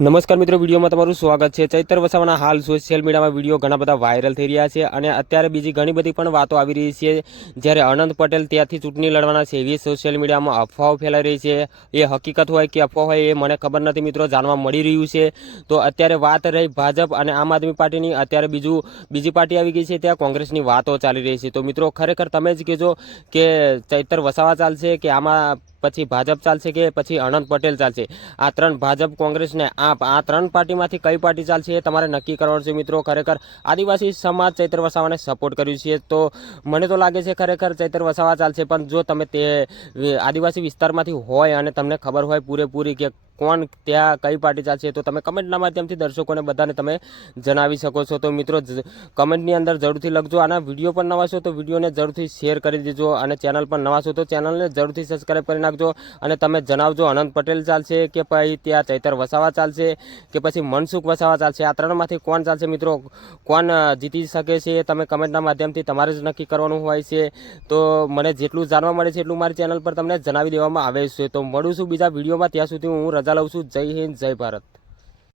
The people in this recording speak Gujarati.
નમસ્કાર મિત્રો, વિડીયોમાં તમારું સ્વાગત છે. ચૈતર વસાવાના હાલ સોશિયલ મીડિયામાં વીડિયો ઘણા બધા વાયરલ થઈ રહ્યા છે અને અત્યારે બીજી ઘણી બધી પણ વાતો આવી રહી છે. જ્યારે અનંત પટેલ ત્યાંથી ચૂંટણી લડવાના છે, એવી સોશિયલ મીડિયામાં અફવાઓ ફેલાઈ રહી છે. એ હકીકત હોય કે અફવા હોય એ મને ખબર નથી મિત્રો, જાણવા મળી રહ્યું છે. તો અત્યારે વાત રહી ભાજપ અને આમ આદમી પાર્ટીની. અત્યારે બીજું, બીજી પાર્ટી આવી ગઈ છે, ત્યાં કોંગ્રેસની વાતો ચાલી રહી છે. તો મિત્રો, ખરેખર તમે જ કહેજો કે ચૈતર વસાવા ચાલશે કે આમાં પછી ભાજપ ચાલશે કે પછી અનંત પટેલ ચાલશે? આ ત્રણ ભાજપ કોંગ્રેસ ને આપ, આ ત્રણ પાર્ટીમાંથી કઈ પાર્ટી ચાલશે એ તમારે નક્કી કરવાનું છે મિત્રો? ખરેખર આદિવાસી સમાજ ચૈત્ર વસાવાને સપોર્ટ કર્યું છે. તો મને તો લાગે છે ખરેખર ચૈત્ર વસાવા ચાલશે, પણ જો તમે તે, આદિવાસી વિસ્તારમાંથી હોય અને તમને ખબર હોય પૂરેપૂરી કે કોણ ત્યાં કઈ પાર્ટી ચાલશે તો તમે કમેન્ટના માધ્યમથી દર્શકોને બધાને તમે જણાવી શકો છો. તો મિત્રો કમેન્ટની અંદર જરૂરથી લખજો, આના વીડિયો પણ નવા છો તો વિડીયોને જરૂરથી શેર કરી દેજો અને ચેનલ પણ નવા છો તો ચેનલને જરૂરથી સબસ્ક્રાઈબ કરી નાખજો અને તમે જણાવજો અનંત પટેલ ચાલશે કે પછી ત્યાં ચૈતર વસાવા ચાલશે કે પછી મનસુખ વસાવા ચાલશે. આ ત્રણમાંથી કોણ ચાલશે મિત્રો? કોણ જીતી શકે છે? તમે કમેન્ટના માધ્યમથી તમારે જ નક્કી કરવાનું હોય છે. તો મને જેટલું જાણવા મળે છે એટલું મારી ચેનલ પર તમને જણાવી દેવામાં આવે છે. તો મળું છું બીજા વિડીયોમાં. ત્યાં સુધી હું રજા લઉં છું જય હિન્દ જય ભારત.